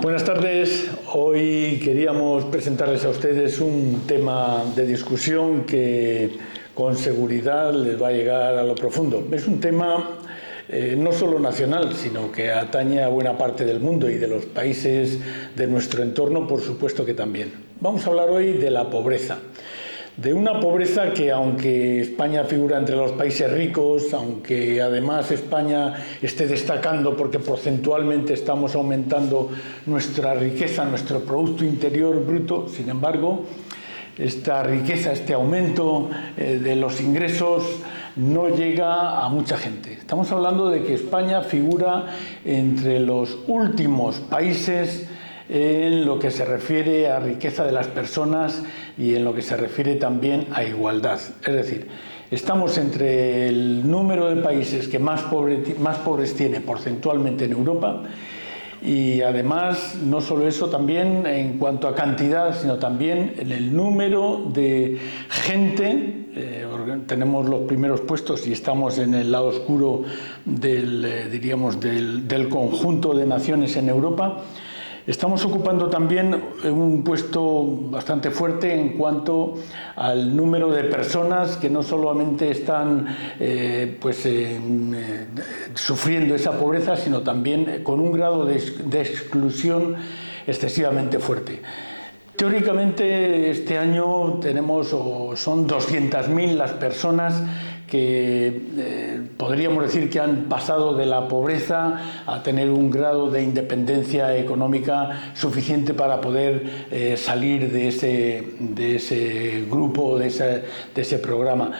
Buenas tardes. Hoy queríamos presentarles a ustedes un tema de discusión que con seguridad les va a llegar a lo profundo. Es un tema no solo nacional, sino que atañe a buena parte del mundo y de los países de nuestro entorno, por supuesto que también. Vamos a hablar hoy de la pobreza. De una pobreza que, aunque España figura entre los países ricos, aunque además España esté destacando porque porcentualmente estamos aumentando nuestra riqueza, nuestro Producto Interior Bruto, sin embargo, esta riqueza, este aumento de los ingresos no llega a mucha gente. Estamos hablando de que España figura entre los últimos países en lo que se refiere a riqueza de las personas y en lo que se refiere también a igualdad. Es decir, estamos entre el número de países que más pobres tiene porcentualmente en Europa, y además no solo eso, también en cuanto a cantidad, sino también en el número de gente. Tenemos los primeros puestos y estamos en el lado oscuro del conjunto de naciones en Europa. Estamos ocupando también un puesto bastante fuerte en cuanto al número de personas que no solamente están sufriendo esa pobreza, sino también con un grado de exclusión excesivamente fuerte. Teóricamente este año son 200.000 las personas que podríamos decir que han pasado de la pobreza a tener un grado de independencia económica suficiente para poder salir de ese grupo, de ese programa.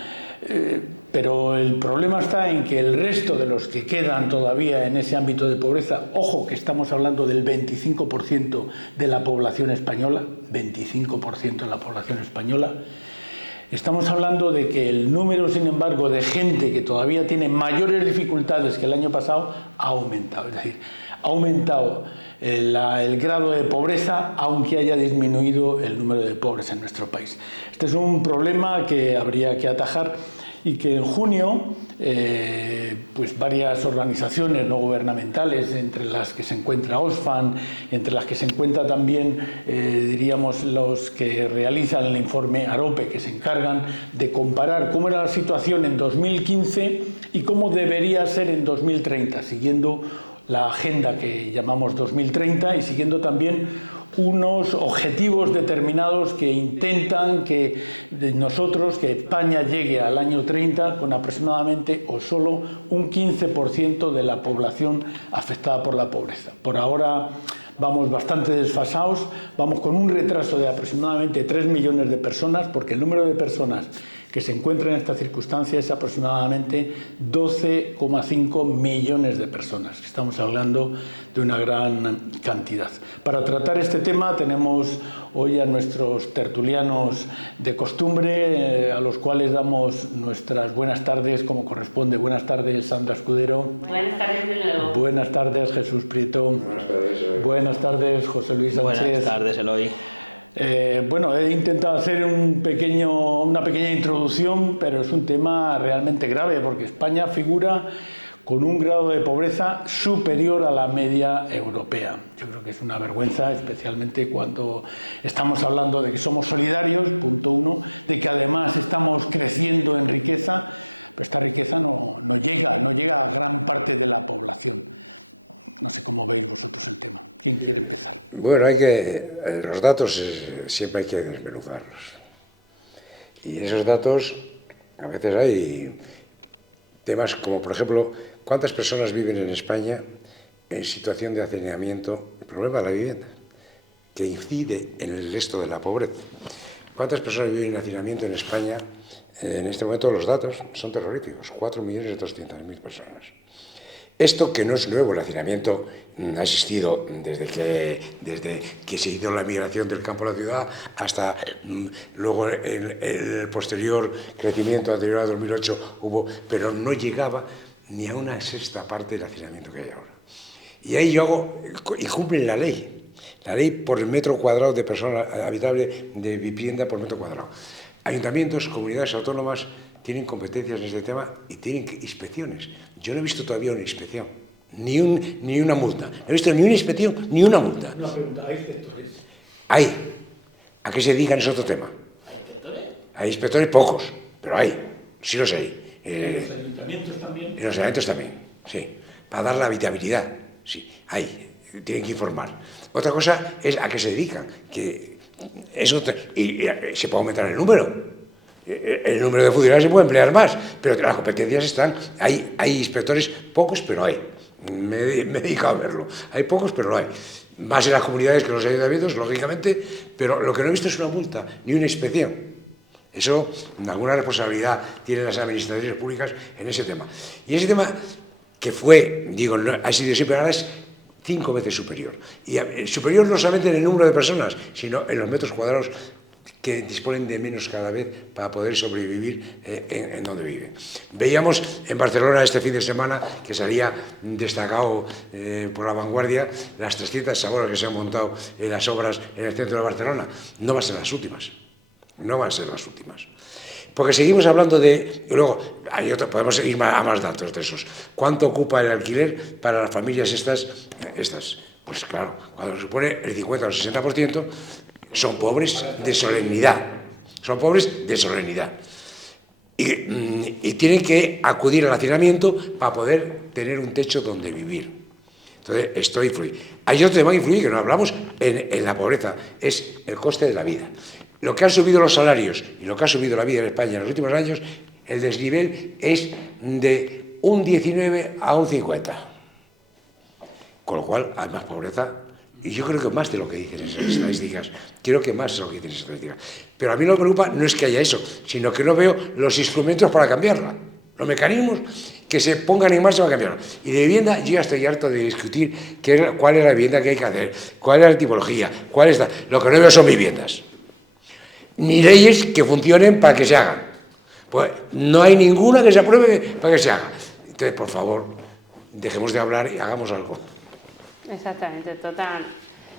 Pero el problema está en que el resto de los que quedan todavía en ese ámbito de pobreza, ojo que estamos hablando del 25% de la población española, 25% de la población española. Estamos hablando de que el número, sin embargo, de gente que todavía tiene mayores dificultades que el año pasado ha aumentado. Es decir, ha aumentado el grado de pobreza, aunque haya disminuido el número de pobres en nuestro país. Este es un problema que habría que atajar y que en junio varias organizaciones no gubernamentales, entre las que se encuentra Oxfam, entre las que se encuentra también los que realizan el informe AROPE, que se encargan de comparar cómo era la situación en 2015 y cómo debería ser en 2030, siguiendo la agenda que llamamos 2030 y siguiendo también unos objetivos determinados que intentan que España llegue al año 30 con aproximadamente o solo un 15% de la población afectada por la pobreza. Por ahora vamos bastante desfasados, vamos con un retraso de aproximadamente 3 millones de personas, porque el número de personas que se encuentran en esta circunstancia es aproximadamente 12,5 millones de personas. Estamos hablando de una gran cantidad. Para tratar este tema tenemos hoy a nuestros tertulianos de costumbre, a los cuales damos nuestras buenas tardes como corresponde. Buenas tardes, Sandra Escudero. Buenas tardes de nuevo. Buenas tardes, Jesús Prieto. Buenas tardes, Eloy. Buenas tardes, José Luis Sánchez. Buenas tardes, Eloy. He intentado hacer una pequeña introducción, pero es un tema realmente grave porque España figura con un grado de pobreza superior a la media europea. Yo creo que es una vergüenza, especialmente cuando estamos hablando de que somos solidarios, punto uno, de que además estamos creciendo en riqueza, pero esta riqueza no llega a gran parte de la población. No sé cómo veis vosotros el tema. ¿Quién quiere empezar? Bueno, los datos siempre hay que desmenuzarlos. Y en esos datos a veces hay temas como, por ejemplo, ¿cuántas personas viven en España en situación de hacinamiento? El problema de la vivienda, que incide en el resto de la pobreza. ¿Cuántas personas viven en hacinamiento en España? En este momento los datos son terroríficos, 4.200.000 personas. Esto que no es nuevo, el hacinamiento ha existido desde que se hizo la migración del campo a la ciudad hasta luego el posterior crecimiento anterior a 2008 pero no llegaba ni a una sexta parte del hacinamiento que hay ahora. Y ahí y cumplen la ley por el metro cuadrado de persona habitable de vivienda por metro cuadrado. Ayuntamientos, comunidades autónomas tienen competencias en este tema y tienen inspecciones. Yo no he visto todavía una inspección Ni una multa. No he visto ni una inspección, ni una multa. Una pregunta, ¿hay inspectores? Hay. ¿A qué se dedican? Es otro tema. ¿Hay inspectores? Hay inspectores pocos, pero hay. Sí los hay. ¿En los ayuntamientos también? En los ayuntamientos también, sí. Para dar la habitabilidad, sí, hay. Tienen que informar. Otra cosa es a qué se dedican. Que eso y se puede aumentar el número. El número de funcionarios se puede emplear más, pero las competencias están. Hay inspectores pocos, pero hay. Me he dedicado a verlo. Hay pocos, pero lo hay. Más en las comunidades que en los ayuntamientos, lógicamente, pero lo que no he visto es una multa, ni una inspección. Eso, alguna responsabilidad tienen las administraciones públicas en ese tema. Y ese tema que fue, digo, no, ha sido siempre, ahora es 5 veces superior. Y superior no solamente en el número de personas, sino en los metros cuadrados que disponen de menos cada vez para poder sobrevivir en donde viven. Veíamos en Barcelona este fin de semana que salía destacado por La Vanguardia las 300 obras que se han montado en las obras en el centro de Barcelona. No van a ser las últimas. No van a ser las últimas. Porque seguimos hablando de... Y luego, podemos ir a más datos de esos. ¿Cuánto ocupa el alquiler para las familias estas? Pues claro, cuando se supone el 50 o el 60%, son pobres de solemnidad. Son pobres de solemnidad. Y tienen que acudir al hacinamiento para poder tener un techo donde vivir. Entonces, esto influye. Hay otro tema que influye, que no hablamos, en la pobreza, es el coste de la vida. Lo que han subido los salarios y lo que ha subido la vida en España en los últimos años, el desnivel es de un 19 a un 50. Con lo cual hay más pobreza, y yo creo que más de lo que dicen esas estadísticas. Creo que más de lo que dicen esas estadísticas. Pero a mí lo que me preocupa no es que haya eso, sino que no veo los instrumentos para cambiarla. Los mecanismos que se pongan en marcha para cambiarlo. Y de vivienda, yo ya estoy harto de discutir cuál es la vivienda que hay que hacer, cuál es la tipología, cuál es lo que no veo son viviendas. Ni leyes que funcionen para que se hagan. Pues no hay ninguna que se apruebe para que se haga. Entonces, por favor, dejemos de hablar y hagamos algo. Exactamente,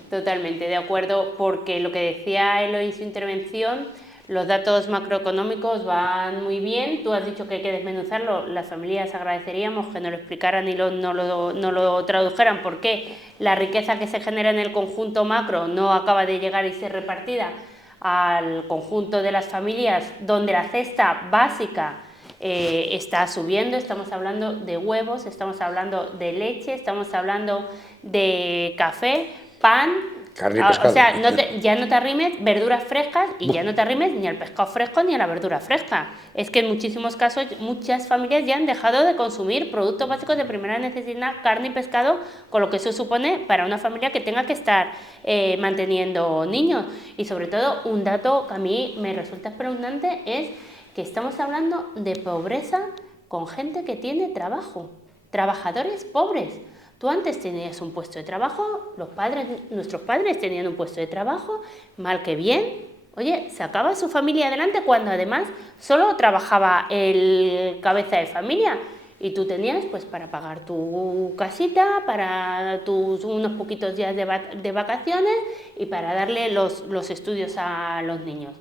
totalmente de acuerdo, porque lo que decía Eloy en su intervención, los datos macroeconómicos van muy bien. Tú has dicho que hay que desmenuzarlo. Las familias agradeceríamos que nos lo explicaran y no lo tradujeran, porque la riqueza que se genera en el conjunto macro no acaba de llegar y ser repartida al conjunto de las familias, donde la cesta básica está subiendo. Estamos hablando de huevos, estamos hablando de leche, estamos hablando de café, pan, carne y pescado. O sea, ya no te arrimes verduras frescas y ya no te arrimes ni al pescado fresco ni a la verdura fresca. Es que en muchísimos casos muchas familias ya han dejado de consumir productos básicos de primera necesidad, carne y pescado, con lo que eso supone para una familia que tenga que estar manteniendo niños. Y sobre todo, un dato que a mí me resulta espeluznante es que estamos hablando de pobreza con gente que tiene trabajo, trabajadores pobres. Tú antes tenías un puesto de trabajo, nuestros padres tenían un puesto de trabajo, mal que bien, oye, sacaba a su familia adelante cuando además solo trabajaba el cabeza de familia y tú tenías pues para pagar tu casita, para unos poquitos días de vacaciones y para darle los estudios a los niños.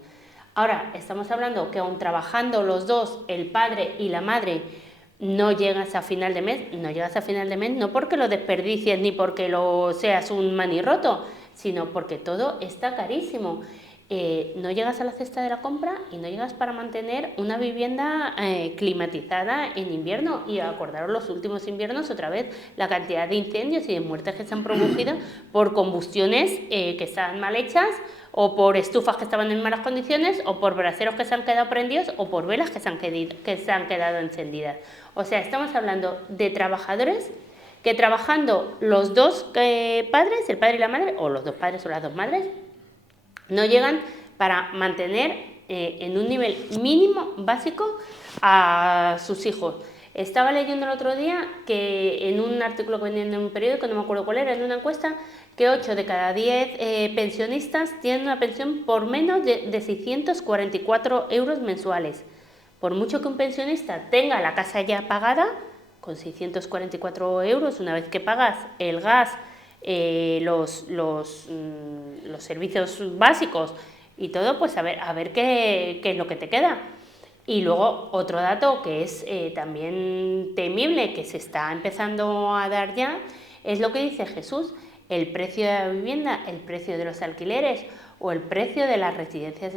Ahora estamos hablando que aun trabajando los dos, el padre y la madre, no llegas a final de mes, no porque lo desperdicies ni porque lo seas un manirroto, sino porque todo está carísimo. No llegas a la cesta de la compra y no llegas para mantener una vivienda climatizada en invierno. Y acordaros los últimos inviernos, otra vez, la cantidad de incendios y de muertes que se han producido por combustiones que están mal hechas, o por estufas que estaban en malas condiciones, o por braseros que se han quedado prendidos, o por velas que se han quedado encendidas. O sea, estamos hablando de trabajadores que trabajando los dos padres, el padre y la madre, o los dos padres o las dos madres, no llegan para mantener en un nivel mínimo básico a sus hijos. Estaba leyendo el otro día que en un artículo que venía en un periódico, no me acuerdo cuál era, en una encuesta, que 8 de cada 10 pensionistas tienen una pensión por menos de 644 euros mensuales. Por mucho que un pensionista tenga la casa ya pagada, con 644 euros, una vez que pagas el gas, los servicios básicos y todo, pues a ver qué es lo que te queda. Y luego otro dato que es también temible, que se está empezando a dar ya, es lo que dice Jesús: el precio de la vivienda, el precio de los alquileres o el precio de las residencias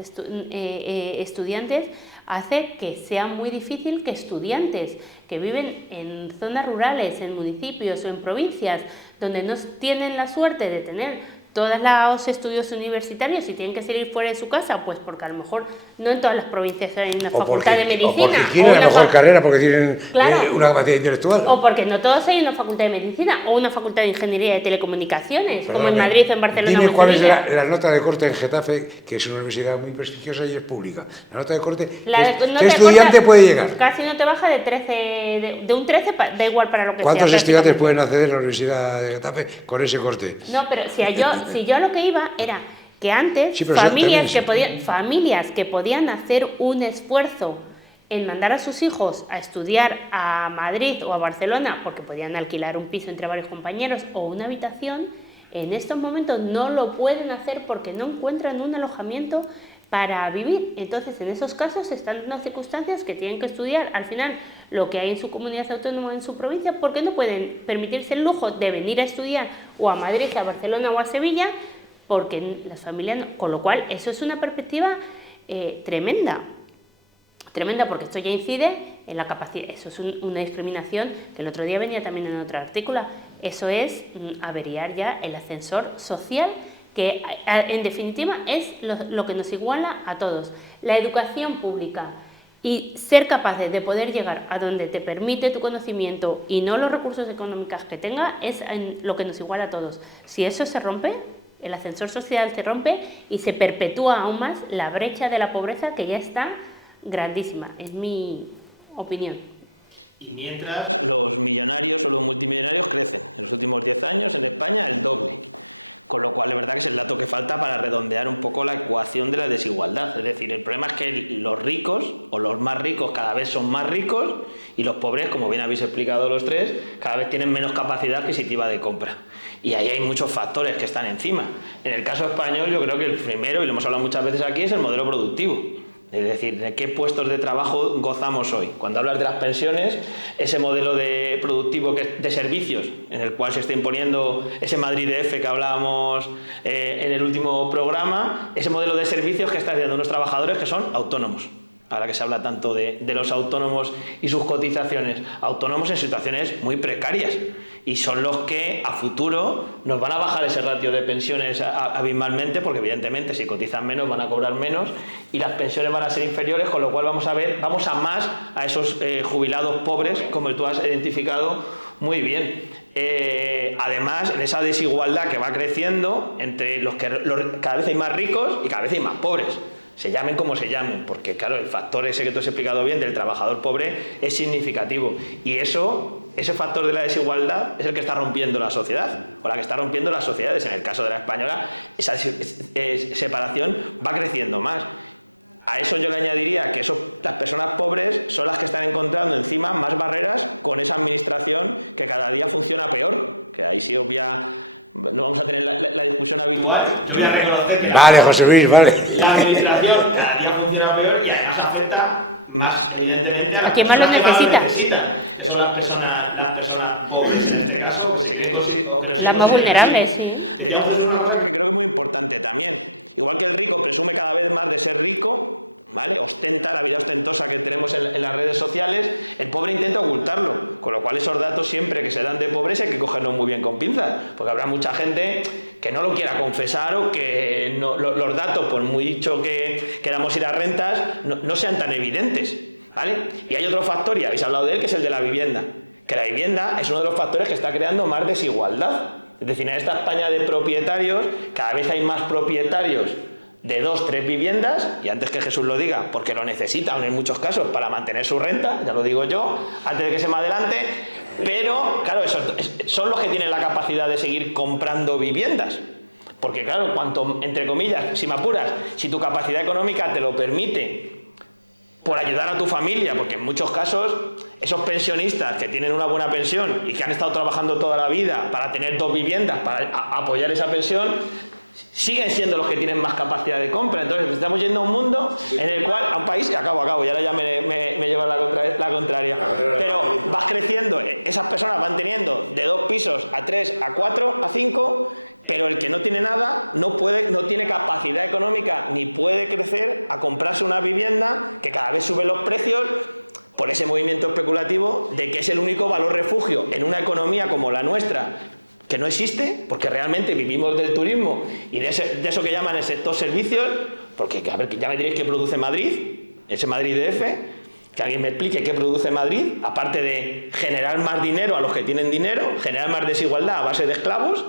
estudiantes hace que sea muy difícil que estudiantes que viven en zonas rurales, en municipios o en provincias donde no tienen la suerte de tener todos los estudios universitarios y tienen que salir fuera de su casa, pues porque a lo mejor no en todas las provincias hay una facultad de medicina. O porque tienen la mejor carrera, porque tienen una capacidad intelectual. O porque no todos hay una facultad de medicina o una facultad de ingeniería de telecomunicaciones, como en Madrid o en Barcelona. Dime cuál es la nota de corte en Getafe, que es una universidad muy prestigiosa y es pública. La nota de corte, ¿qué estudiante puede llegar? Casi no te baja de 13, de un 13, da igual para lo que sea. ¿Cuántos estudiantes pueden acceder a la Universidad de Getafe con ese corte? No, pero si yo a lo que iba era que antes familias que podían hacer un esfuerzo en mandar a sus hijos a estudiar a Madrid o a Barcelona porque podían alquilar un piso entre varios compañeros o una habitación, en estos momentos no lo pueden hacer porque no encuentran un alojamiento para vivir. Entonces, en esos casos están en unas circunstancias que tienen que estudiar al final lo que hay en su comunidad autónoma, en su provincia, porque no pueden permitirse el lujo de venir a estudiar o a Madrid, a Barcelona o a Sevilla, porque las familias no. Con lo cual, eso es una perspectiva tremenda, porque esto ya incide en la capacidad. Eso es una discriminación que el otro día venía también en otro artículo. Eso es averiar ya el ascensor social, que en definitiva es lo que nos iguala a todos. La educación pública y ser capaces de poder llegar a donde te permite tu conocimiento y no los recursos económicos que tenga es lo que nos iguala a todos. Si eso se rompe, el ascensor social se rompe y se perpetúa aún más la brecha de la pobreza, que ya está grandísima, es mi opinión. Y mientras los millonarios o los multimillonarios crecen en los últimos 10 años en España el doble. Con lo cual, es verdad que es el dato que falta para redondear un poco la ecuación de la desigualdad. Es decir, el problema es que los ricos o los más ricos cada vez son más ricos y los pobres, como bien habéis explicado los tres, cada vez tienen menos capacidad adquisitiva de compra. Y ahí hay muchos factores que están encima. En el caso español, yo creo que el primero, y lo hemos hablado muchas veces aquí, es el modelo productivo. Es decir, ¿de qué puestos de trabajo gozamos hoy? Cuando hablas de las pensiones, ese modelo productivo de servicios, en el cual se está imponiendo ese Madrid DF que hablábamos en el último programa, ese modelo de servicios que está haciendo unos trabajadores que son autónomos. Ahora que se habla tanto de los autónomos y sus cotizaciones, autónomos en situaciones muy precarias, y son los que a futuro nos van a bajar ese ratio de pensiones abismalmente, porque evidentemente si cotizan menos van a cobrar menos y las pensiones van a ser inferiores, con lo cual vamos a más a esos jubilados pobres, como tú has identificado muy bien. Además, en esa desigualdad que va creciendo entre cada vez hay más ricos y cada vez hay más pobres, se llamen como se llamen, porque claro, el factor ese que tú has explicado bien del trabajador pobre es significativo, y ese factor de la desigualdad es el que está rompiendo la sociedad, o la que está rompiendo las sociedades. En el caso de la española, esa separación va creciendo más. A eso yo le añadiría que las personas pobres son las que están encontrando encima más barreras con esa administración que cada día funciona peor, que ahí sí no vamos a tener la discusión habitual. Yo voy a reconocer que vale, José Luis, vale. La administración cada día funciona peor y además afecta más, evidentemente, a quien más lo necesitan, que son las personas pobres en este caso, o que se quieren o que no las se más vulnerables. Decíamos, es una cosa que creo que es muy importante también. Igual que el rico presume cada vez más de ser rico, ¿vale? Ostenta la vida ostentosa que tenemos en las redes sociales, el pobre intenta ocultarlo, con lo cual esos datos siempre que se dan de pobreza hay que cogerlos muy bien con pinzas, porque habrá mucha gente que no lo quiera confesar o que los datos, por muy dicho que queramos ir a rentas, no sean tan evidentes, ¿vale? Y hay otro factor, y habéis hablado de él, que es el de la vivienda, que la vivienda es uno de los factores que está creando más desigualdad. Es decir, en esta España de propietarios, cada vez hay más propietarios de 2, 3 viviendas, y antes que Jesús lo diga, porque lo necesitan en muchos casos para mantener su renta, ya lo digo yo, antes de que se me adelante, pero claro, son los que tienen la capacidad de seguir comprando viviendas, porque claro, cuanto, entre comillas, si me apuras, si tu capacidad económica te lo permite, por ayudar a tu familia, porque en muchos casos esos pensionistas que tienen una buena pensión y que han estado trabajando toda la vida para tener 2 viviendas, para apoyar esa pensión, siguen siendo los que tienen más capacidad de compra. Entonces estamos yendo a un mundo en el cual, a un país, acabo, y ahora ya me lleva la contraria, pero vas creciendo, esas personas van teniendo de 2 pisos a 3, a 4, a 5, pero el que no tiene nada no tiene capacidad económica ni puede crecer a comprarse una vivienda, que cada vez suben los precios por ese movimiento especulativo de que es el único valor refugio en una economía como la nuestra, que no existe, porque realmente vivimos del turismo y de eso que llaman el sector servicios, porque a ver, ya me diréis qué produce Madrid, ese Madrid DF, que alguien me explique qué produce Madrid, aparte de generar más dinero a los que tienen dinero, generar más desigualdad a base de esclavos.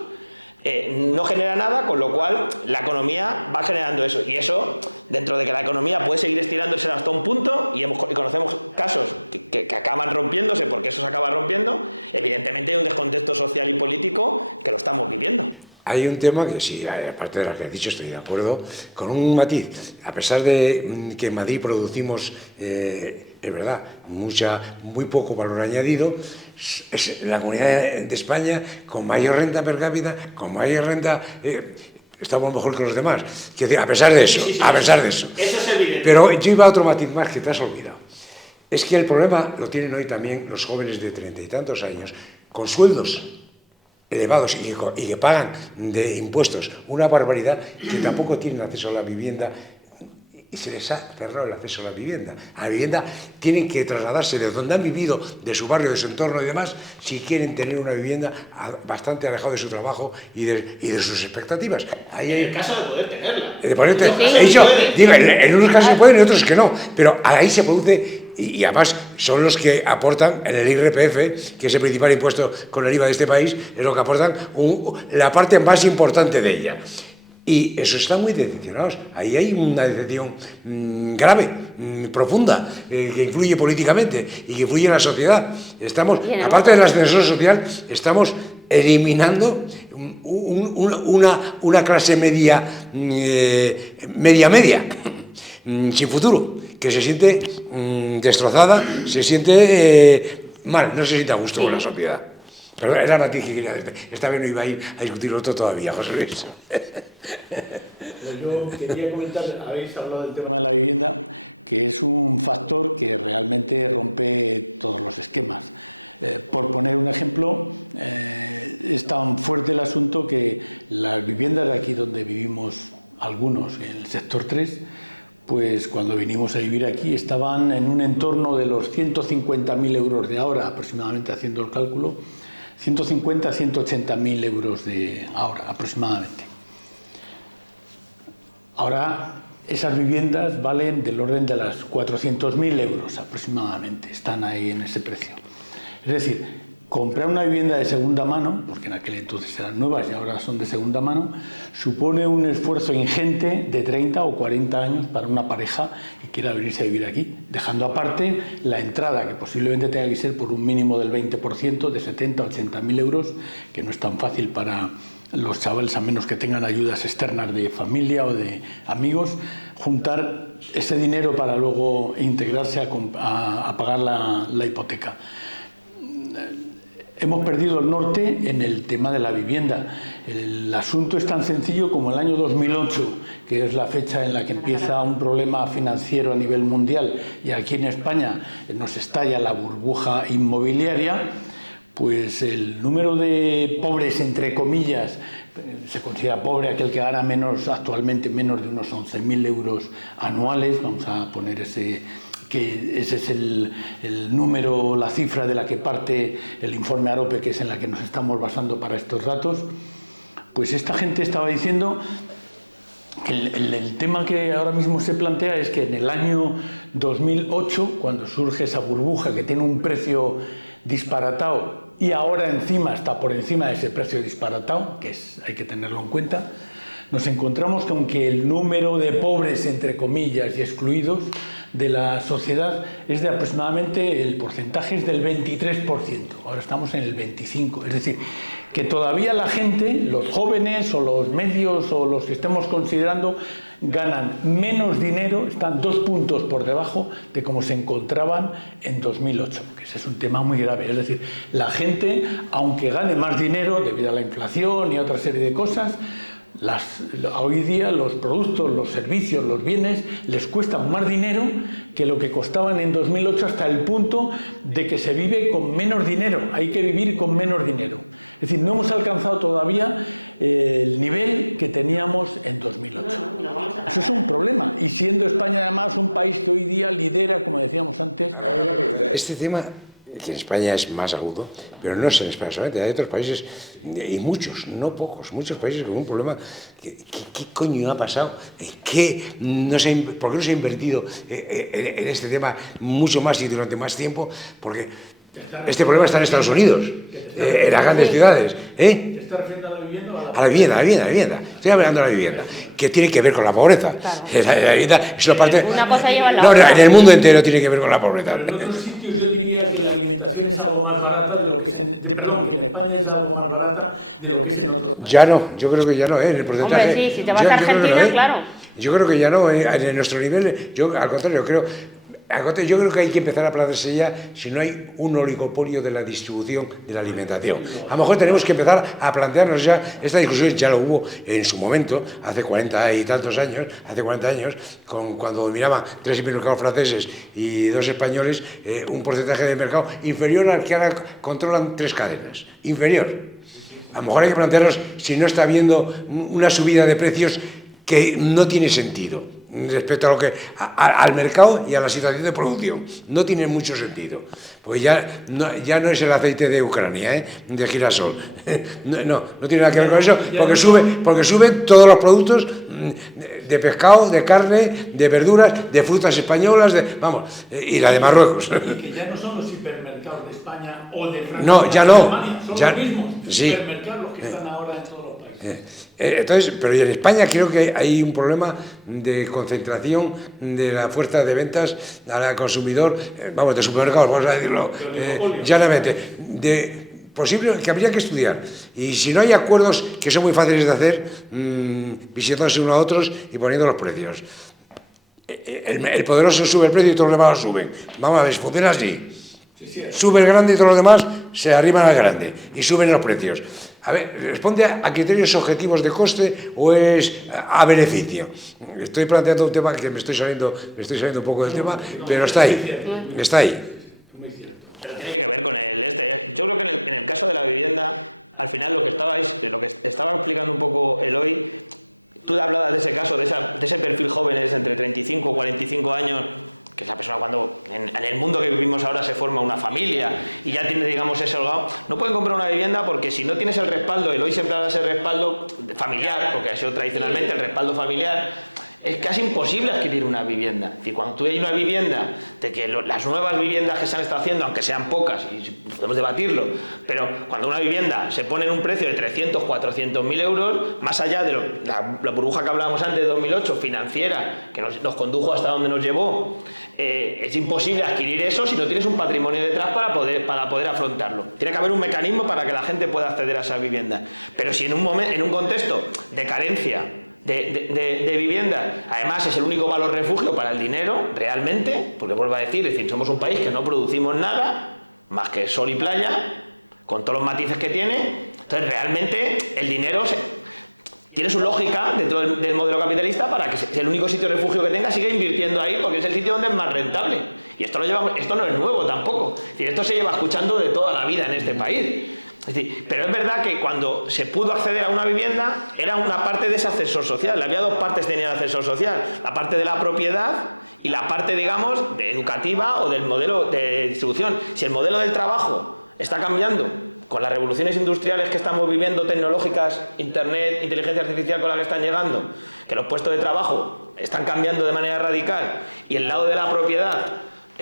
No genera nada, con lo cual la economía va generando eso, y eso, dentro de que la economía puede seguir estirándose hasta un punto, y conocemos casos que acaban rompiéndose porque eso se acaba rompiendo, evidentemente hay un descontexto social y político que lo estamos viviendo. Hay un tema que sí, aparte de lo que has dicho, estoy de acuerdo, con un matiz. A pesar de que en Madrid producimos, es verdad, muy poco valor añadido, es la comunidad de España con mayor renta per cápita, con mayor renta, estamos mejor que los demás. Quiero decir, a pesar de eso, sí. A pesar de eso. Eso es evidente. Pero yo iba a otro matiz más que te has olvidado. Es que el problema lo tienen hoy también los jóvenes de 30 y tantos años, con sueldos elevados y que pagan de impuestos una barbaridad, que tampoco tienen acceso a la vivienda, y se les ha cerrado el acceso a la vivienda. A la vivienda tienen que trasladarse de donde han vivido, de su barrio, de su entorno y demás, si quieren tener una vivienda bastante alejada de su trabajo y de sus expectativas. Ahí hay, en el caso de poder tenerla. En unos casos se pueden y en otros que no, pero ahí se produce. Y además son los que aportan en el IRPF, que es el principal impuesto con el IVA de este país, es lo que aportan la parte más importante de ella. Y eso está muy decepcionados. Ahí hay una decepción grave, profunda, que influye políticamente y que influye en la sociedad. Estamos, aparte del ascensor social, estamos eliminando una clase media, sin futuro, que se siente destrozada, se siente mal, no se siente a gusto con la sociedad. Pero era la noticia que quería decir. Esta vez no iba a ir a discutir otro todavía, José Luis. Yo quería comentar, habéis hablado del tema de la vivienda, que es un factor que realmente rompe todos los esquemas. Por poner un ejemplo, es tan fuerte el asunto que las viviendas de aquí donde vivimos algunos, en el sector 3, pues cuando vinimos a vivir aquí estaban en un entorno de los 150.000 euros de ahora, aproximadamente, haciendo el cálculo, 150 a 180.000 euros de ahora, aproximadamente. Ahora esas viviendas valen del orden de las 400.000 euros aproximadamente, están ahí en ese precio. Es decir, comprar una vivienda de segunda mano, porque en aquel entonces eran nuevas y ahora son de segunda mano, supone un esfuerzo ingente de 30 o 40 años para una pareja que quiera venirse a vivir aquí, dejando aparte la entrada, que posiblemente tenga que ser por un mínimo del 20%, de 70 o 80.000 euros, que no es tan fácil para los chavales, a menos que tengan ayudas externas de familia o de amigos, juntar ese dinero para luego integrarse a pagar la hipoteca. Hemos perdido el norte en el tema de la vivienda. El asunto es tan sencillo como el año 2008, que es la fecha en la que empieza un problema financiero a nivel mundial y aquí en España nos estalla la burbuja inmobiliaria. Pues el número de pobres, entre comillas, se considera pobre aquel que gana actualmente menos de unos 11.000 euros anuales, vamos a poner ese es el número, la cifra de la que parte el informe AROPE, que es en la que nos estamos basando para estos datos. Pues esta gente estaba diciendo que el tema que ahora mismo se plantea es que en el año 2008, cuando surge esa burbuja que tiene un precio disparatado y ahora encima está por encima de ese precio disparatado, hay que tenerlo en cuenta, nos encontramos con que el número de pobres, entre comillas, y excluidos de la sociedad es de aproximadamente, el porcentaje es del 23%, ahora estamos en el 25%, es decir, que todavía la gente, los jóvenes o los medios o los que estemos considerando, ganan menos dinero, están 2 puntos por debajo de cómo se encontraban en 2008, que ese es un tema muy grave. Es decir, la gente, aunque gane más dinero debido a la inflación y a otra serie de cosas, Hoy día los productos, los servicios, los bienes les cuestan más dinero que lo que costaban en 2008, hasta el punto de que se vive con menos dinero. Hay que vivir con menos dinero. Es decir, no hemos alcanzado todavía el nivel que teníamos en 2008. Eso es un problema. Y siendo España además un país que hoy día lidera, como decíamos antes... Este tema, que en España es más agudo, pero no es en España solamente, hay otros países, y muchos, no pocos, muchos países con un problema. ¿Qué coño ha pasado? ¿Por qué no se ha invertido en este tema mucho más y durante más tiempo? Porque este problema está en Estados Unidos, en las grandes ciudades. ¿Está refiriendo a la vivienda o a la... A la vivienda. Estoy hablando de la vivienda, que tiene que ver con la pobreza. Claro. La vivienda es una parte... Una cosa lleva a la otra. No, en el mundo entero tiene que ver con la pobreza. Pero en otros sitios yo diría que la alimentación es algo más barata de lo que es que en España es algo más barata de lo que es en otros países. Ya no, yo creo que ya no, en el porcentaje... Hombre, sí, si te vas a Argentina, claro. Yo creo que ya no, en nuestro nivel, yo al contrario, yo creo que hay que empezar a plantearse ya si no hay un oligopolio de la distribución de la alimentación. A lo mejor tenemos que empezar a plantearnos ya, esta discusión ya lo hubo en su momento, hace 40 y tantos años, cuando dominaban 3 supermercados franceses y 2 españoles, un porcentaje de mercado inferior al que ahora controlan 3 cadenas, inferior. A lo mejor hay que plantearnos si no está habiendo una subida de precios que no tiene sentido respecto a al mercado y a la situación de producción. No tiene mucho sentido, porque ya no es el aceite de Ucrania, de girasol. No tiene nada que ver con eso, porque suben todos los productos de pescado, de carne, de verduras, de frutas españolas, y la de Marruecos. Y que ya no son los hipermercados de España o de Francia. No, ya no. Son Ya, los mismos sí. hipermercados los que están ahora en todos los países. Entonces, pero en España creo que hay un problema de concentración de la fuerza de ventas al consumidor, de supermercados, vamos a decirlo llanamente, posible que habría que estudiar. Y si no hay acuerdos que son muy fáciles de hacer, visitándose unos a otros y poniendo los precios. El poderoso sube el precio y todos los demás lo suben. Vamos a ver, funciona así. Sube el grande y todos los demás se arriman al grande y suben los precios. A ver, ¿responde a criterios objetivos de coste o es a beneficio? Estoy planteando un tema que me estoy saliendo un poco del tema, pero está ahí. Tiene que ver con yo creo que en el caso de la vivienda, al final lo que estaba explicando un poco Eloy, tú hablabas de ese caso, de ese perfil jóvenes entre 35 y 45 años, que es la persona cuando en el mundo que vivimos ahora se forma una familia y ya tiene, digamos, ese holgado, no pueden comprar una vivienda porque si no tienes el respaldo, Eloy siempre habla de ese respaldo familiar, porque ha sido tradicionalmente el respaldo familiar, es casi imposible adquirir una vivienda. Es decir, cuando tú hay una vivienda, de que las nuevas viviendas que se han estado haciendo, aunque sean pocas, y podemos debatirlo, pero cuando una vivienda se pone en un precio de 300, 400.000 euros, más allá de la burbuja que hablábamos antes de 2008, financiera, que nos condujo hasta donde nos llevó, es imposible adquirir eso si no tienes un patrimonio detrás para poder afrontarlo. Tiene que haber un mecanismo para que la gente pueda acceder a esa vivienda. Pero si en un contexto de carencia de vivienda, además es el único valor refugio para el dinero, realmente, porque vuelvo a decir, somos un país que no producimos nada, más que sol y playa, con todos los matices que tiene, entonces realmente el dinero tiene su lógica dentro del modelo capitalista para que el único sitio de refugio que tenga siga invirtiendo ahí, porque es el sitio donde es más rentable. Y esto no es nuevo tampoco, es decir, esto se lleva escuchando de toda la vida en este país. Es decir, pero es verdad que cuando se pudo acceder a una vivienda era una parte de ese ascensor social. Había 2 partes que tenían ascensor social: la parte de la propiedad y la parte, digamos, educativa o del modelo de distribución. Si el modelo del trabajo está cambiando con las revoluciones industriales que estamos viviendo, tecnológicas, internet, inteligencia artificial con la que están llegando, que los puestos de trabajo están cambiando de manera radical y el lado de la propiedad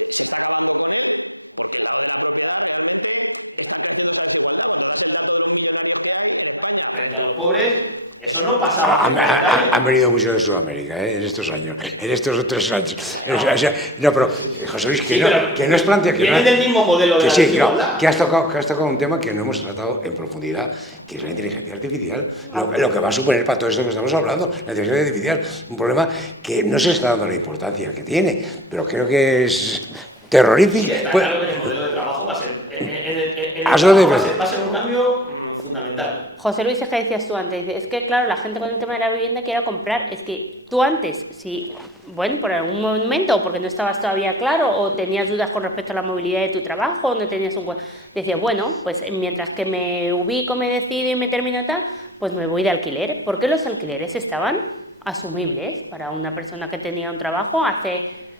se está acabando con él, porque el lado de la propiedad realmente está creciendo esa desigualdad. Cuando das el dato de los millonarios que hay en España frente a los pobres, eso no pasaba hace 40 años. Han venido muchos de Sudamérica en estos años, en estos otros años. No, pero, José Luis, que no es plantea que viene del mismo modelo de que sí, desigualdad. Que has tocado un tema que no hemos tratado en profundidad, que es la inteligencia artificial. Lo que va a suponer para todo esto que estamos hablando, la inteligencia artificial, un problema que no se está dando la importancia que tiene, pero creo que es terrorífico. Sí, claro que el modelo de trabajo va a ser un cambio fundamental. José Luis, es que decías tú antes, es que claro, la gente con el tema de la vivienda quiere comprar, es que tú antes, si, bueno, por algún momento, porque no estabas todavía claro, o tenías dudas con respecto a la movilidad de tu trabajo, o no tenías decías, bueno, pues mientras que me ubico, me decido y me termino tal, pues me voy de alquiler, porque los alquileres estaban asumibles para una persona que tenía un trabajo hace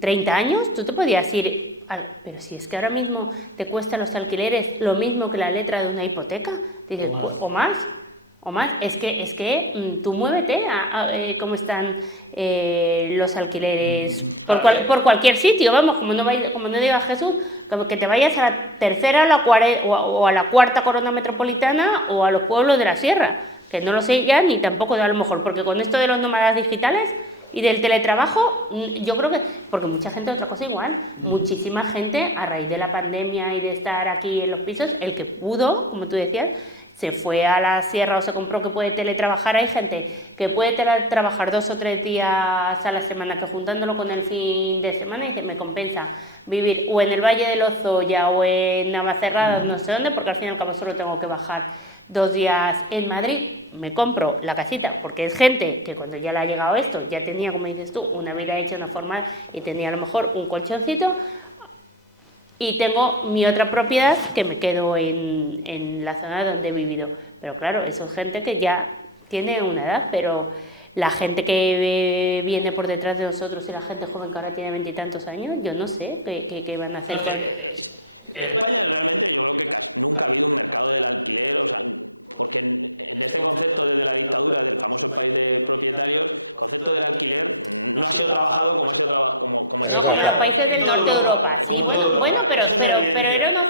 30 años, tú te podías ir, pero si es que ahora mismo te cuestan los alquileres lo mismo que la letra de una hipoteca, dices, o más, es que tú muévete a cómo están los alquileres por cualquier sitio, vamos, como no diga Jesús, como que te vayas a la tercera o a la cuarta corona metropolitana o a los pueblos de la sierra, que no lo sé ya ni tampoco a lo mejor, porque con esto de los nómadas digitales y del teletrabajo, yo creo que, porque mucha gente otra cosa igual, muchísima gente a raíz de la pandemia y de estar aquí en los pisos, el que pudo, como tú decías, se fue a la sierra o se compró que puede teletrabajar. Hay gente que puede teletrabajar 2 o 3 días a la semana, que juntándolo con el fin de semana y que me compensa vivir o en el Valle de Lozoya o en Navacerrada, no sé dónde, porque al fin y al cabo solo tengo que bajar 2 días en Madrid, me compro la casita, porque es gente que cuando ya le ha llegado esto, ya tenía, como dices tú, una vida hecha, una formal, y tenía a lo mejor un colchoncito, y tengo mi otra propiedad que me quedo en la zona donde he vivido. Pero claro, eso es gente que ya tiene una edad, pero la gente que viene por detrás de nosotros y la gente joven que ahora tiene 20 y tantos años, yo no sé qué van a hacer. En España realmente yo creo que casi nunca ha habido un mercado del alquiler, o sea, porque en este concepto desde la dictadura del famoso país de propietarios, el concepto del alquiler no ha sido trabajado como ha sido como existía en toda Europa, como en toda Europa. Eso es una evidencia.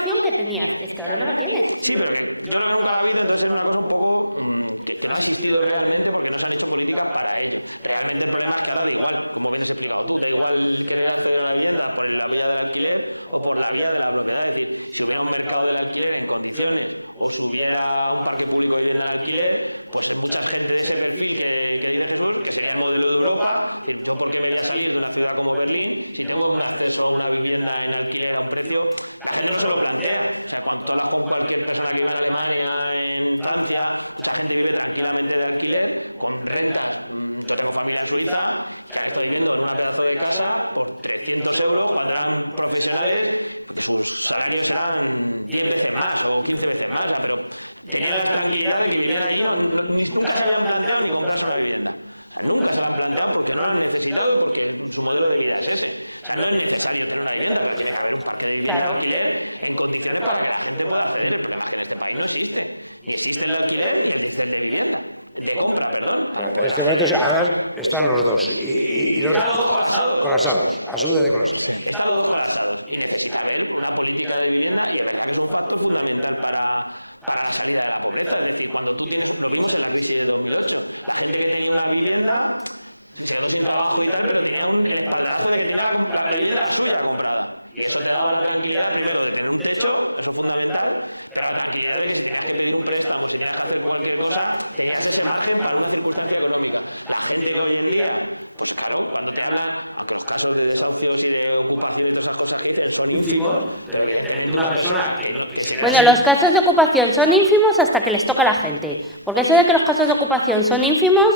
Sí, pero que yo creo que nunca lo ha habido, entonces es una cosa un poco que no ha existido realmente porque no se han hecho políticas para ello. Realmente el problema es que ahora da igual, como bien has explicado tú, da igual querer acceder a la vivienda por la vía del alquiler o por la vía de la propiedad. Es decir, si hubiera un mercado del alquiler en condiciones o si hubiera un parque público de vivienda en alquiler, pues mucha gente de ese perfil que dice Jesús, que sería el modelo de Europa. Es decir, yo por qué me voy a salir de una ciudad como Berlín si tengo un acceso a una vivienda en alquiler a un precio, la gente no se lo plantea. O sea, cuando tú hablas con cualquier persona que viva en Alemania, en Francia, mucha gente vive tranquilamente de alquiler con rentas. Yo tengo familia en Suiza que han estado viviendo en una pedazo de casa por 300 euros cuando eran profesionales, porque sus salarios eran 10 veces más o 15 veces más, o sea, pero tenían la tranquilidad de que vivían allí, nunca se habían planteado ni comprarse una vivienda. O sea, nunca se la han planteado porque no lo han necesitado y porque su modelo de vida es ese. O sea, no es necesario tener una vivienda, pero tiene que haber un parque de vivienda de alquiler en condiciones para que la gente pueda acceder. El problema es que en este país no existe. Ni existe el de alquiler ni el de vivienda. De compra, perdón, para poder acceder. Están los dos. Están los dos colapsados. Sí. Están los dos colapsados. Y necesita haber una política de vivienda, y es verdad que es un factor fundamental para la salida de la pobreza. Es decir, cuando tú tienes, lo vimos en la crisis de 2008, la gente que tenía una vivienda se quedó sin trabajo y tal, pero tenía el espaldarazo de que tenía la vivienda era suya comprada. Y eso te daba la tranquilidad, primero, de tener un techo, eso es fundamental, pero la tranquilidad de que si tenías que pedir un préstamo, si tenías que hacer cualquier cosa, tenías ese margen para una circunstancia económica. La gente que hoy en día, pues claro, cuando te hablan, aunque los casos de desahucios y de ocupación y todas esas cosas que dicen son ínfimos, pero evidentemente una persona que se queda Bueno, los casos de ocupación son ínfimos hasta que les toca a la gente. Porque eso de que los casos de ocupación son ínfimos...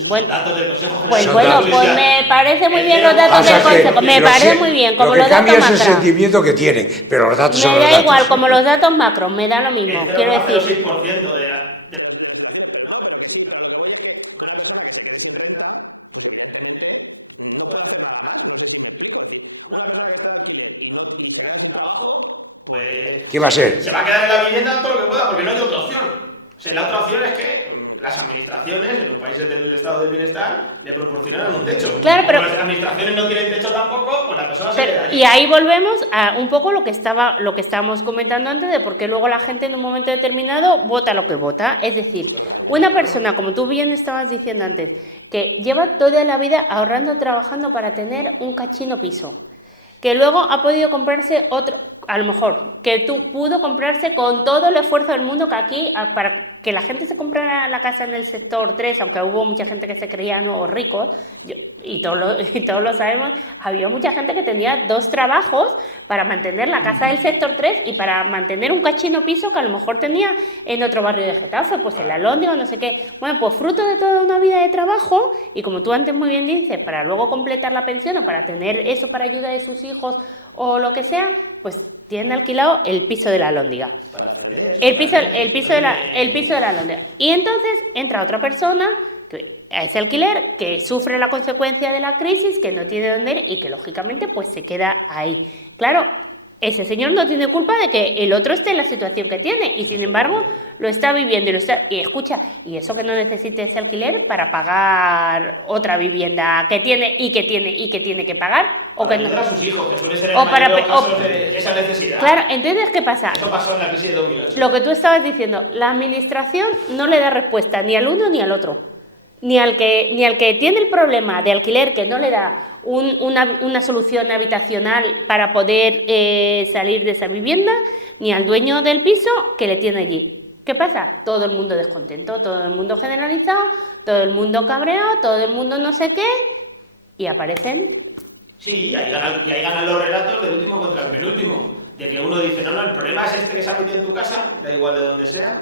Esos son datos del Consejo Pues General. bueno, pues me parece muy bien los datos del Consejo, me parece muy bien, como los datos macro. El sentimiento que tiene, pero los datos son los Me datos. da igual, como los datos macro, me da lo mismo. El 0,06% de las situaciones, pero que sí, pero lo que voy es que una persona que se quede sin renta, pues evidentemente no puede hacer nada más, no sé si me explico. Es decir, una persona que está de alquiler y se queda sin trabajo, pues... ¿Qué va a ser? Se va a quedar en la vivienda todo lo que pueda, porque no hay otra opción. O sea, la otra opción es que las administraciones en los países del estado del bienestar le proporcionaran un techo. Claro, pero como las administraciones no tienen techo tampoco, pues la persona se queda ahí. Y ahí volvemos a un poco lo que estábamos comentando antes de por qué luego la gente en un momento determinado vota lo que vota. Es decir, una persona, como tú bien estabas diciendo antes, que lleva toda la vida ahorrando y trabajando para tener un cachino piso, que luego ha podido comprarse otro, a lo mejor, que tú pudo comprarse con todo el esfuerzo del mundo que aquí, para que la gente se comprara la casa en el sector 3, aunque hubo mucha gente que se creía como rico, y todos lo sabemos, había mucha gente que tenía 2 trabajos para mantener la casa del sector 3 y para mantener un cachino piso que a lo mejor tenía en otro barrio de Getafe, pues en Londres, no sé qué. Bueno, pues fruto de toda una vida de trabajo, y como tú antes muy bien dices, para luego completar la pensión o para tener eso para ayudar a sus hijos o lo que sea, pues tienen alquilado el piso de la Lóndiga. Para ascender. El piso de la Lóndiga. Y entonces entra otra persona a ese alquiler que sufre la consecuencia de la crisis, que no tiene dónde ir y que lógicamente pues se queda ahí. Claro, ese señor no tiene culpa de que el otro esté en la situación que tiene y sin embargo lo está viviendo y escucha, y eso que no necesite ese alquiler para pagar otra vivienda que tiene y que tiene que pagar o para que ayudar a sus hijos, que suele ser esa necesidad. Claro, entonces ¿qué pasa? Eso pasó en la crisis de 2008. Lo que tú estabas diciendo, la administración no le da respuesta ni al uno ni al otro. Ni al que tiene el problema de alquiler, que no le da una solución habitacional para poder salir de esa vivienda, ni al dueño del piso que le tiene allí. ¿Qué pasa? Todo el mundo descontento, todo el mundo generalizado, todo el mundo cabreado, todo el mundo no sé qué, y aparecen. Sí, y ahí ganan los relatos del último contra el penúltimo, de que uno dice, no, el problema es este que se ha metido en tu casa, da igual de donde sea,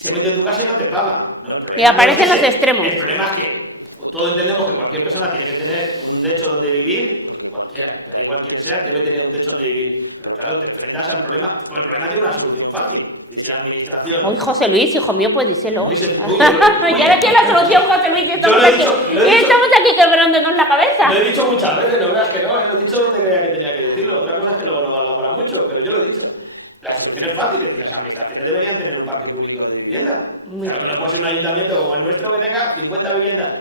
se mete en tu casa y no te paga. No, el problema y aparecen no los extremos. El problema es que todos entendemos que cualquier persona tiene que tener un techo donde vivir, porque cualquiera, da igual quién sea, debe tener un techo donde vivir. Pero claro, te enfrentas al problema, porque el problema tiene una solución fácil. Si la administración... Uy, José Luis, hijo mío, puede ser. No, ya no tiene la solución, José Luis, estamos aquí quebrándonos la cabeza. Lo he dicho muchas veces, la verdad es que no, lo he dicho donde creía que tenía que decirlo. Otra cosa es que luego no valga para mucho, pero yo lo he dicho. La solución es fácil, es decir, las administraciones deberían tener un parque público de vivienda. Claro que no puede ser un ayuntamiento como el nuestro que tenga 50 viviendas.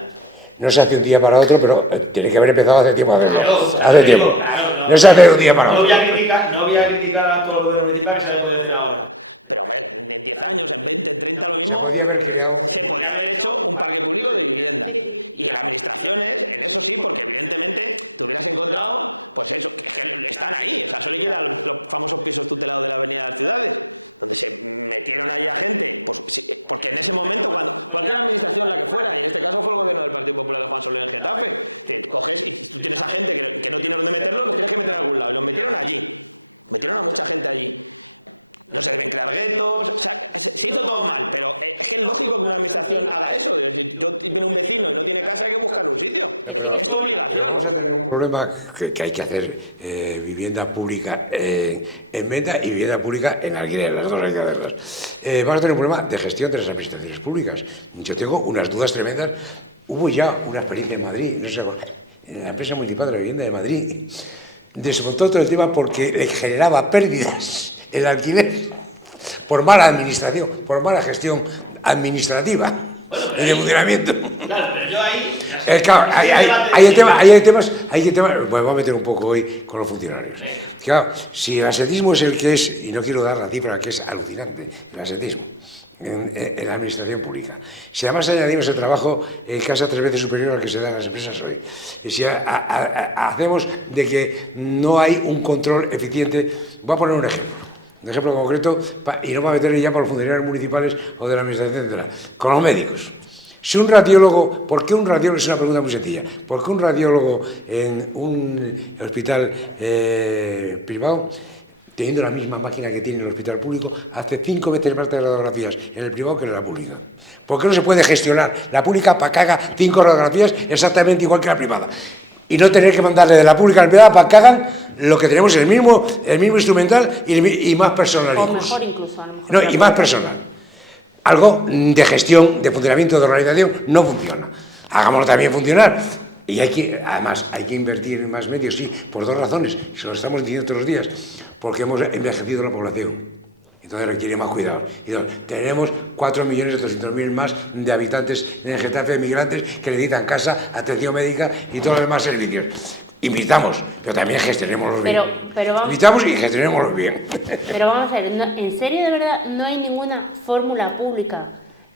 No se hace un día para otro, pero tiene que haber empezado hace tiempo. Hace tiempo. Claro, no se hace un día para otro. No voy a criticar al actual gobierno municipal que se le podía hacer ahora. Pero, hombre, en 10 años, en 20, en 30, lo mismo, se podía haber hecho un parque público de vivienda. Y en las administraciones, en eso sí, porque evidentemente te hubieras encontrado, pues eso, es que están ahí. O sea, solo hay que ir a los famosos pisos tutelados de la Avenida de las Ciudades, donde se metieron allí a gente, pues, porque en ese momento, cuando cualquier administración, la que fuera, y en este caso fue el gobierno del Partido Popular de Juan Soler en Getafe, te coges y tú tienes a gente que no tiene dónde meterlos, los tienes que meter a algún lado, y los metieron allí. Metieron a mucha gente allí. No se deben crear guetos, o sea, se hizo todo mal, pero es que es lógico que una administración haga eso. Si viene un vecino y no tiene casa, hay que buscar un sitio. Es tu obligación. Vamos a tener un problema que hay que hacer vivienda pública en venta y vivienda pública en alquiler. Las dos hay que hacerlas. Vamos a tener un problema de gestión de las administraciones públicas. Yo tengo unas dudas tremendas. Hubo ya una experiencia en Madrid, no sé, en la empresa municipal de la vivienda de Madrid, desmontó todo el tema porque le generaba pérdidas el alquiler por mala administración, por mala gestión administrativa y de funcionamiento. Claro, pero yo ahí... Claro, hay temas, pues vamos a meter un poco hoy con los funcionarios. Claro, si el asetismo es el que es, y no quiero dar la cifra que es alucinante, el asetismo en la administración pública. Si además añadimos el trabajo en casa 3 veces superior al que se da en las empresas hoy, y si hacemos de que no hay un control eficiente, voy a poner un ejemplo concreto, y no me voy a meter ya con los funcionarios municipales o de la administración central, con los médicos. Si un radiólogo, ¿por qué un radiólogo? Es una pregunta muy sencilla. ¿Por qué un radiólogo en un hospital privado, teniendo la misma máquina que tiene el hospital público, hace 5 veces más de radiografías en el privado que en la pública? ¿Por qué no se puede gestionar la pública para que haga 5 radiografías exactamente igual que la privada? Y no tener que mandarle de la pública a la privada para que hagan lo que tenemos, el mismo instrumental y más personalizados. O mejor incluso. No, y más personal. Algo de gestión, de funcionamiento, de organización, no funciona. Hagámoslo también funcionar. Y además, hay que invertir en más medios, sí, por 2 razones. Se lo estamos diciendo todos los días. Porque hemos envejecido la población. Entonces requiere más cuidado. Tenemos 4.300.000 más de habitantes en Getafe, de migrantes, que necesitan casa, atención médica y todos los demás servicios. Invitamos, pero también gestionémoslo bien. Invitamos y gestionémoslo bien. Pero vamos a ver, en serio, de verdad, no hay ninguna fórmula pública,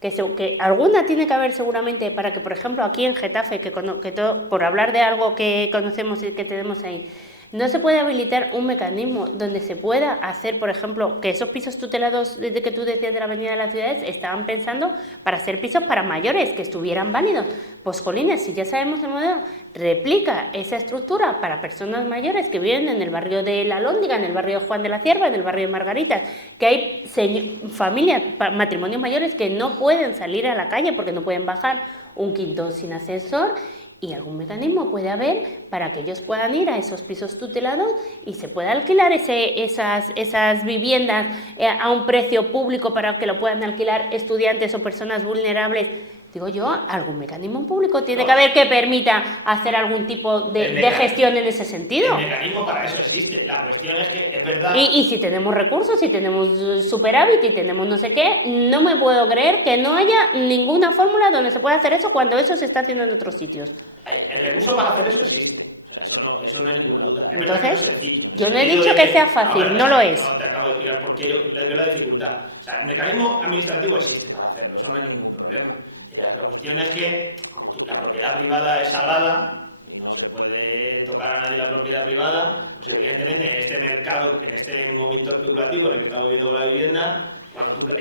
que alguna tiene que haber seguramente, para que, por ejemplo, aquí en Getafe, que todo, por hablar de algo que conocemos y que tenemos ahí, ¿No se puede habilitar un mecanismo donde se pueda hacer, por ejemplo, que esos pisos tutelados desde que tú decías de la Avenida de las Ciudades estaban pensando para ser pisos para mayores, que estuvieran válidos? Pues, colines, si ya sabemos el modelo, replica esa estructura para personas mayores que viven en el barrio de La Lóndiga, en el barrio de Juan de la Cierva, en el barrio de Margarita, que hay familias, matrimonios mayores que no pueden salir a la calle porque no pueden bajar un quinto sin ascensor, y algún mecanismo puede haber para que ellos puedan ir a esos pisos tutelados y se puedan alquilar esas viviendas a un precio público para que lo puedan alquilar estudiantes o personas vulnerables. Digo yo, algún mecanismo público tiene que haber que permita hacer algún tipo de gestión en ese sentido. El mecanismo para eso existe. La cuestión es que es verdad. Y si tenemos recursos, si tenemos superávit y tenemos no sé qué, no me puedo creer que no haya ninguna fórmula donde se pueda hacer eso cuando eso se está haciendo en otros sitios. El recurso para hacer eso existe. O sea, eso no hay ninguna duda. Es verdad que no es sencillo. Yo no he dicho que sea fácil, no lo es. Yo te acabo de explicar por qué veo la dificultad. O sea, el mecanismo administrativo existe para hacerlo, eso no hay ningún problema. Es decir, la cuestión es que, como la propiedad privada es sagrada y no se puede tocar a nadie la propiedad privada, pues evidentemente en este mercado, en este momento especulativo en el que estamos viviendo con la vivienda,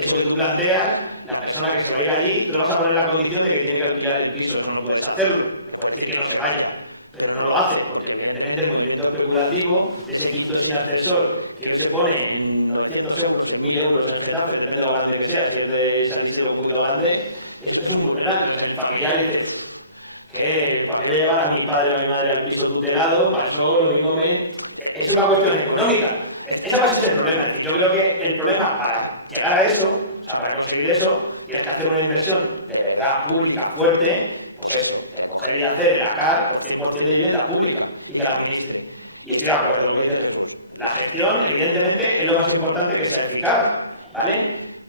eso que tú planteas, la persona que se va a ir allí, tú le vas a poner la condición de que tiene que alquilar el piso, eso no puedes hacerlo. Le puedes decir que no se vaya, pero no lo hace, porque evidentemente el movimiento especulativo de ese quinto sin ascensor, que hoy se pone en 900 euros, en 1000 euros en Getafe, depende de lo grande que sea, si es de San Isidro un poquito grande, es un vulnerable. Entonces el familiar dice, ¿para qué voy a llevar a mi padre o a mi madre al piso tutelado? Para eso lo mismo es una cuestión económica. Ese es el problema. Es decir, yo creo que el problema para llegar a eso, o sea, para conseguir eso, tienes que hacer una inversión de verdad pública fuerte, pues eso, de coger y hacer el ACAR, pues 100% de vivienda pública y que la administre. Y estoy de acuerdo con lo que dice Jesús. La gestión, evidentemente, es lo más importante que sea eficaz, ¿vale?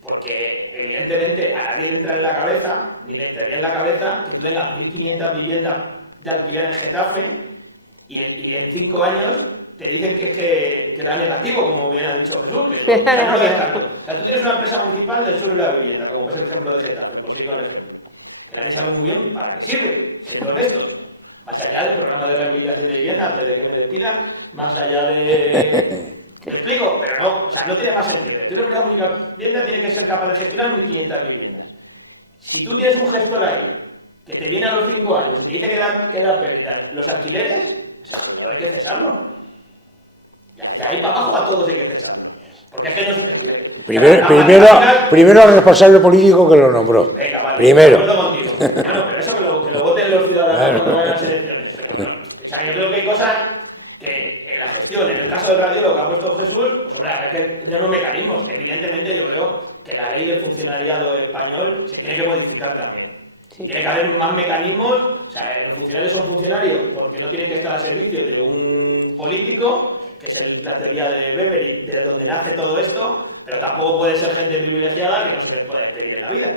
Porque evidentemente a nadie le entra en la cabeza, ni le entraría en la cabeza, que tú tengas 1500 viviendas de alquiler en Getafe y en 5 años te dicen que no es negativo, como bien ha dicho Jesús, que yo no lo descarto. O sea, tú tienes una empresa municipal del sur de la vivienda, como pues el ejemplo de Getafe, por seguir con el ejemplo, que nadie sabe muy bien para qué sirve, siendo honestos. Más allá del programa de rehabilitación de vivienda, antes de que me despidan, más allá de... ¿Me explico? Pero no, o sea, no tiene más sentido. Tú, una empresa municipal de vivienda tiene que ser capaz de gestionar 1500 viviendas. Si tú tienes un gestor ahí que te viene a los 5 años y te dice que da pérdidas, los alquileres, ese señor hay que cesarlo. Ya hay pago a todos, hay que cesarlo. Porque es que primero el responsable político que lo nombró. Venga, vale, primero. De acuerdo contigo. Bueno, pero eso que lo voten los ciudadanos cuando vayan a las elecciones. Pero no, o sea, yo creo que hay cosas que en la gestión, en el caso del radio que ha puesto Jesús, pues hombre, habrá que tener unos mecanismos. Evidentemente yo creo que la ley del funcionariado español se tiene que modificar también. Y tiene que haber más mecanismos. O sea, los funcionarios son funcionarios porque no tienen que estar a servicio de un político, que es la teoría de Weber y de donde nace todo esto, pero tampoco puede ser gente privilegiada que no se les pueda despedir en la vida.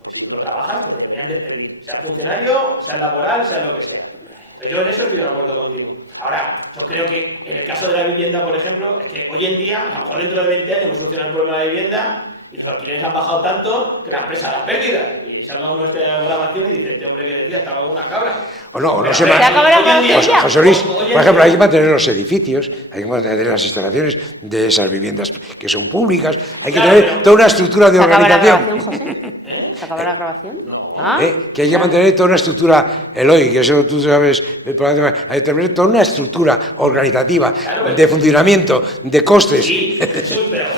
Porque si tú no trabajas, te deberían despedir, sea funcionario, sea laboral, sea lo que sea. Entonces yo en eso estoy de acuerdo contigo. Ahora, yo creo que en el caso de la vivienda, por ejemplo, es que hoy en día, a lo mejor dentro de 20 años hemos solucionado el problema de vivienda y los alquileres han bajado tanto que la empresa da pérdida. Y ahí salga uno de esta grabación y dice, este hombre que decía estaba como una cabra. O no se José Luis, por ejemplo, hay que mantener los edificios, hay que mantener las instalaciones de esas viviendas que son públicas, hay que tener toda una estructura de organización. ¿Se acaba la grabación? No. Que hay que mantener toda una estructura, Eloy, que eso tú sabes, hay que tener toda una estructura organizativa, de funcionamiento, de costes. Sí, Jesús, pero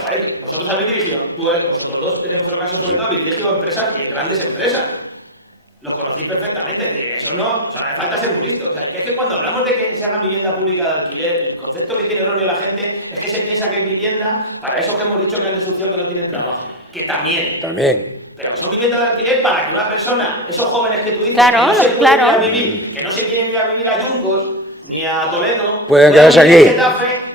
vosotros habéis dirigido, vosotros dos, en vuestro caso sobre todo, habéis dirigido empresas y grandes empresas. Lo conocéis perfectamente, es decir, eso no, o sea, hace falta ser muy listo. O sea, es que cuando hablamos de que se haga vivienda pública de alquiler, el concepto que tiene erróneo la gente es que se piensa que es vivienda para esos que hemos dicho que han desuciado que no tienen trabajo. Que también. Pero son viviendas de alquiler para que una persona, esos jóvenes que tú dices, claro, que no se claro. pueden ir a vivir, que no se quieren ir a vivir a Yuncos ni a Toledo, pueden quedarse aquí.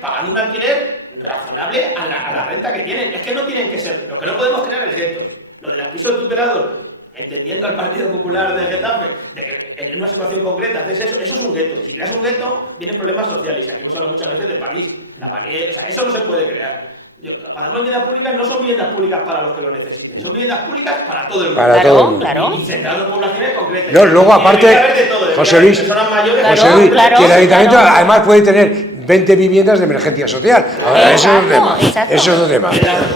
Pagando un alquiler razonable a la renta que tienen. Es que no tienen que ser, lo que no podemos crear es guetos. Lo de los pisos tutelados, entendiendo al Partido Popular de Getafe, de que en una situación concreta haces eso es un gueto. Y si creas un gueto, tienen problemas sociales. Aquí hemos hablado muchas veces de París, la Valier, o sea, eso no se puede crear. Cuando hablamos de viviendas públicas, no son viviendas públicas para los que lo necesiten, son viviendas públicas para todo el mundo. Para todo el mundo. Claro. Y centrados por las vías concretas. No, luego aparte, José Luis, que el ayuntamiento además puede tener 20 viviendas de emergencia social. Ahora, eso es un tema. Exacto. Eso es un tema.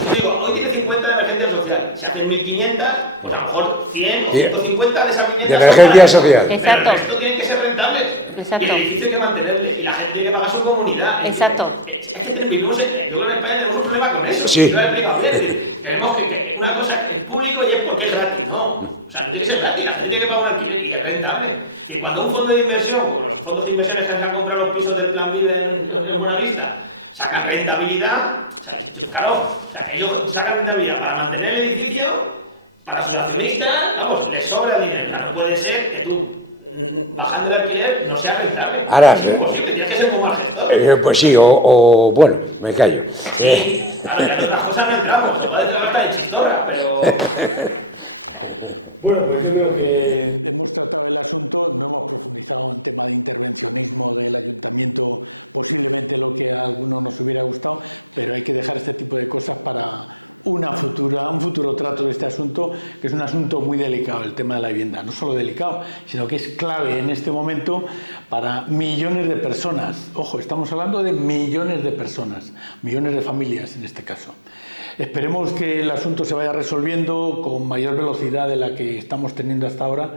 Yo digo, hoy tiene 50 de emergencia social. Si hacen 1.500, pues a lo mejor 100 o 150 de esas De viviendas. emergencia social. Exacto. Pero esto tiene que ser rentable. Exacto. Y el edificio hay que mantenerle. Y la gente tiene que pagar su comunidad. Exacto. Es que vivimos, yo creo que en España tenemos un problema con eso. Sí. Y lo he explicado veces. Creemos que una cosa es público y es porque es gratis. No. O sea, no tiene que ser gratis. La gente tiene que pagar alquiler y es rentable. Es decir, cuando un fondo de inversión, como los fondos de inversiones que les han comprado los pisos del Plan Vida en Buenavista, sacan rentabilidad, o sea, claro, o sea, ellos sacan rentabilidad para mantener el edificio, para sus accionistas, vamos, les sobra el dinero. O sea, no puede ser que tú, bajando el alquiler, no sea rentable. Ahora, es imposible, tienes que ser muy mal gestor. Pues sí, bueno, me callo. Sí, en otras cosas no entramos, se puede tratar de chistorra, pero... Bueno, pues yo creo que hemos tratado el asunto, no hemos profundizado en tema de intervencionismo del ayuntamiento, posiblemente lo que a algunos nos hubiera gustado, pero hay que dejar este tipo de cosas para un futuro trato de este asunto, que es un asunto muy delicado, el tema de la vivienda. No solo delicado, sino que es clave en este momento para millones de personas. Ojo, estamos hablando de millones de personas, millones de familias en este caso. Esperemos que el asunto se vaya resolviendo con mayor velocidad de la que estamos teniendo hasta ahora,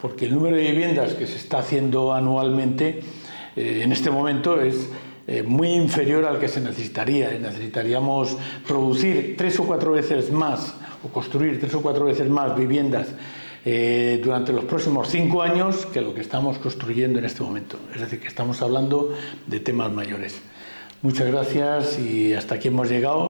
porque el número de viviendas que se está haciendo anualmente en este momento es muy inferior al que se necesitaría. Necesitaríamos producir 3 o 4 veces más o construir 3 o 4 veces más viviendas durante los próximos 5 años que lo que estamos construyendo en este momento. Es decir, que estamos hablando de temas mayores. Muchas gracias y hasta aquí hemos llegado.